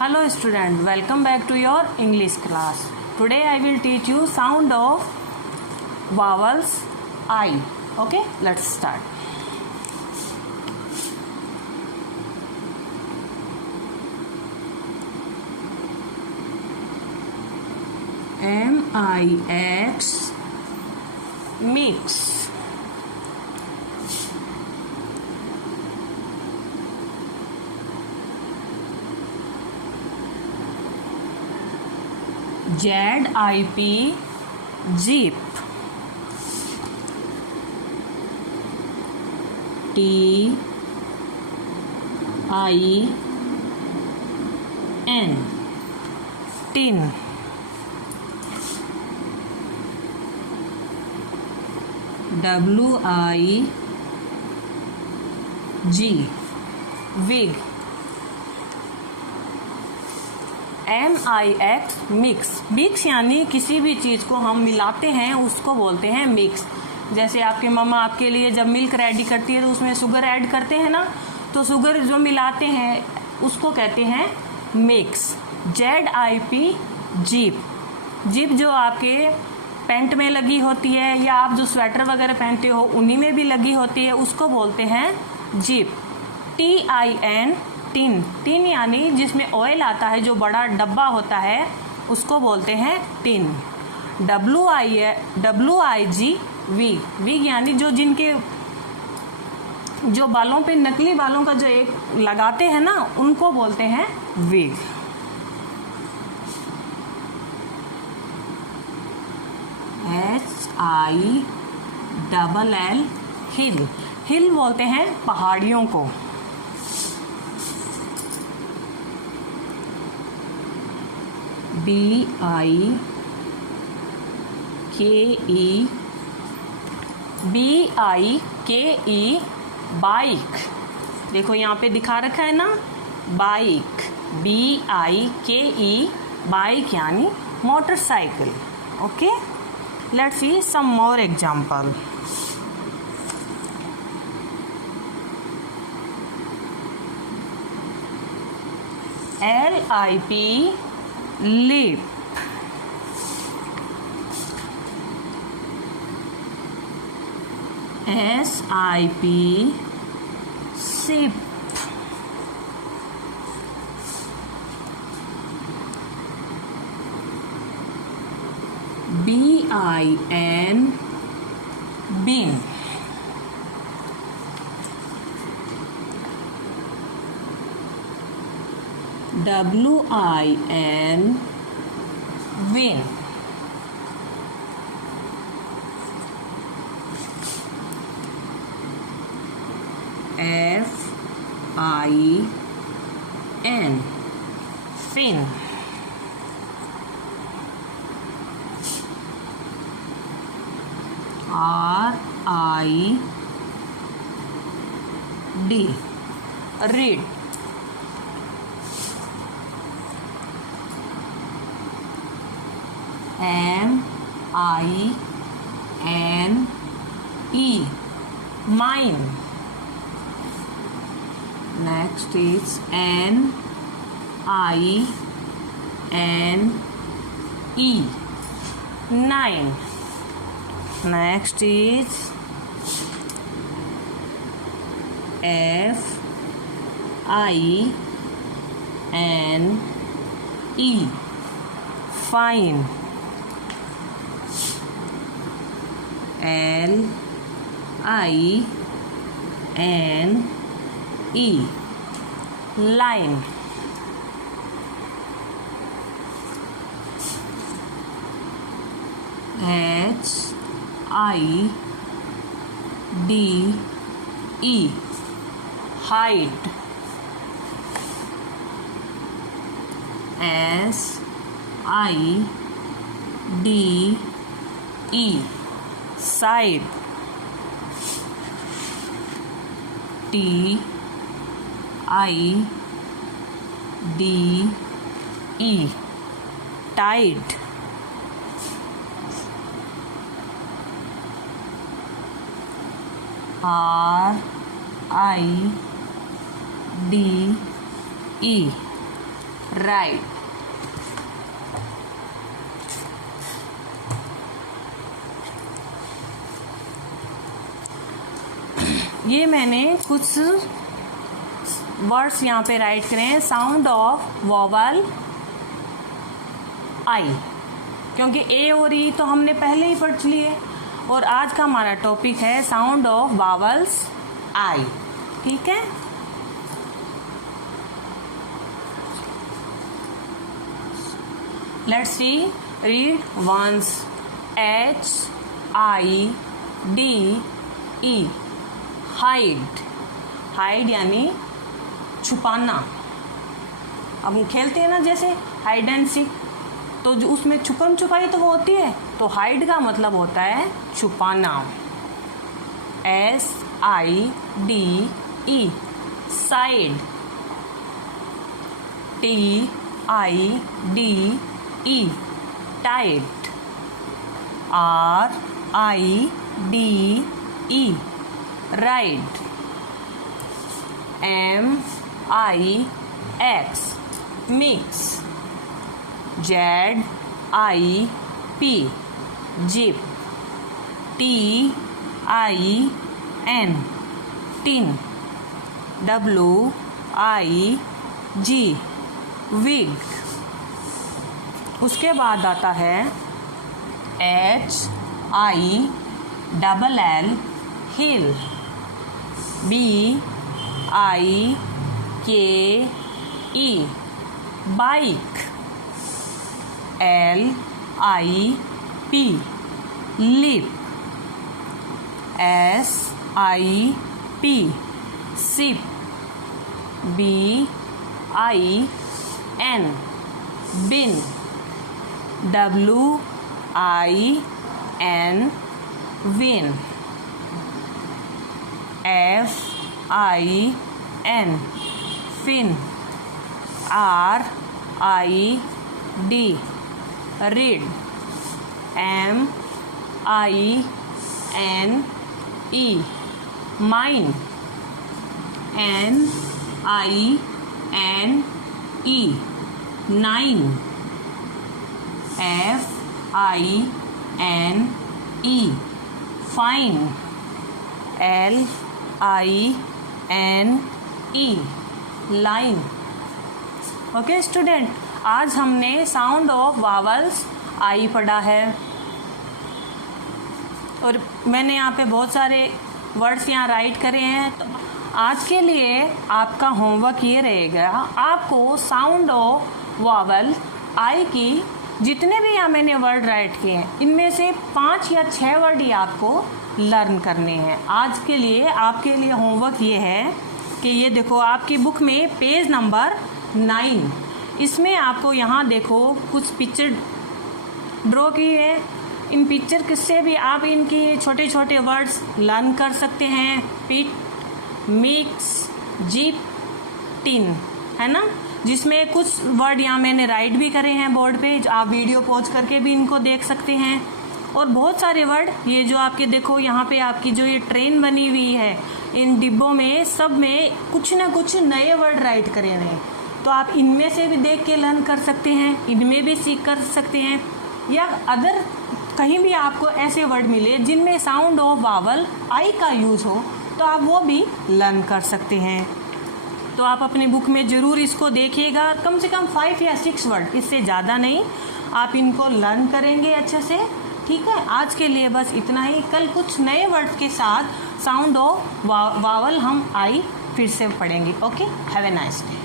Hello student, welcome back to your English class. Today I will teach you sound of vowels I. Okay, let's start. M-I-X, mix. Z-I-P, jeep. T-I-N, tin. W-I-G, wig. M-I-X, mix. Mix यानी किसी भी चीज़ को हम मिलाते हैं उसको बोलते हैं मिक्स. जैसे आपके मम्मा आपके लिए जब मिल्क रेडी करती है तो उसमें शुगर ऐड करते हैं ना, तो शुगर जो मिलाते हैं उसको कहते हैं मिक्स. Z-I-P, jeep. जीप जो आपके पैंट में लगी होती है या आप जो स्वेटर वगैरह पहनते हो उन्हीं में भी लगी होती है, उसको बोलते हैं जीप. T-I-N, tin. टिन यानी जिसमें ऑयल आता है, जो बड़ा डब्बा होता है उसको बोलते हैं टिन. W-I-G, wig. विग यानी जिनके बालों पे नकली बालों का जो एक लगाते हैं ना, उनको बोलते हैं विग. H-I-L-L, हिल. हिल बोलते हैं पहाड़ियों को. B-I-K-E, bike. देखो यहाँ पे दिखा रखा है ना, बाइक. B-I-K-E, बाइक यानी motorcycle. Okay, let's see some more example. L-I-P, lip. S-I-P, sip. B-I-N, bin. W-I-N, win. F-I-N, fin. R-I-D, read. M-I-N-E, mine. Next is N-I-N-E, nine. Next is F-I-N-E, fine. L-I-N-E, line. H-I-D-E, height. S-I-D-E, side. T-I-D-E, tight. R-I-D-E, right. ये मैंने कुछ words यहाँ पे right करे हैं। Sound of vowel आई, क्योंकि ए और ई तो हमने पहले ही पढ़ लिए, और आज का हमारा टॉपिक है साउंड ऑफ वॉवल्स आई। ठीक है, let's see, read once. HIDE, hide. Hide यानी छुपाना। अब हम खेलते हैं ना जैसे हाइड एंड सीक, तो जो उसमें छुपम छुपाई तो वो होती है, तो हाइड का मतलब होता है छुपाना। SIDE, side. TIDE, tide. RIDE, ride. MIX, mix. ZIP, zip. TIN, tin. WIG, wig. उसके बाद आता है HILL, hill. BIKE, bike. LIP, lip. SIP, sip. BIN, bin. WIN, win. FIN, fin. RID, rid. MINE, mine. NINE, nine. FINE, fine. LINE, line. Okay student, आज हमने sound of vowels आई पढ़ा है, और मैंने यहाँ पे बहुत सारे वर्ड्स यहाँ राइट करे हैं। तो आज के लिए आपका होमवर्क ये रहेगा, आपको साउंड ऑफ वावल आई की जितने भी यहाँ मैंने वर्ड राइट किए हैं, इनमें से 5 या 6 वर्ड ही आपको लर्न करने हैं। आज के लिए आपके लिए होमवर्क ये है कि ये देखो आपकी बुक में पेज नंबर 9, इसमें आपको यहाँ देखो कुछ पिक्चर ड्रॉ की है। इन पिक्चर किससे भी आप इनकी छोटे छोटे वर्ड्स लर्न कर सकते हैं। पिट, मिक्स, जिप, टिन, है ना, जिसमें कुछ वर्ड यहाँ मैंने राइट भी करे हैं बोर्ड पे, जो आप वीडियो पॉज करके भी इनको देख सकते हैं। और बहुत सारे वर्ड ये जो आपके देखो यहाँ पे आपकी जो ये ट्रेन बनी हुई है, इन डिब्बों में सब में कुछ ना कुछ नए वर्ड राइट करे हुए हैं, तो आप इनमें से भी देख के लर्न कर सकते हैं, इनमें भी सीख कर सकते हैं। या अगर कहीं भी आपको ऐसे वर्ड मिले जिनमें साउंड ऑफ वावल आई का यूज हो, तो आप वो भी लर्न कर सकते हैं। तो आप अपनी बुक में ज़रूर इसको देखिएगा, कम से कम 5 या 6 वर्ड, इससे ज़्यादा नहीं, आप इनको लर्न करेंगे अच्छे से। ठीक है, आज के लिए बस इतना ही। कल कुछ नए वर्ड्स के साथ साउंड ऑफ वावल हम आई फिर से पढ़ेंगे। Okay, have a nice day.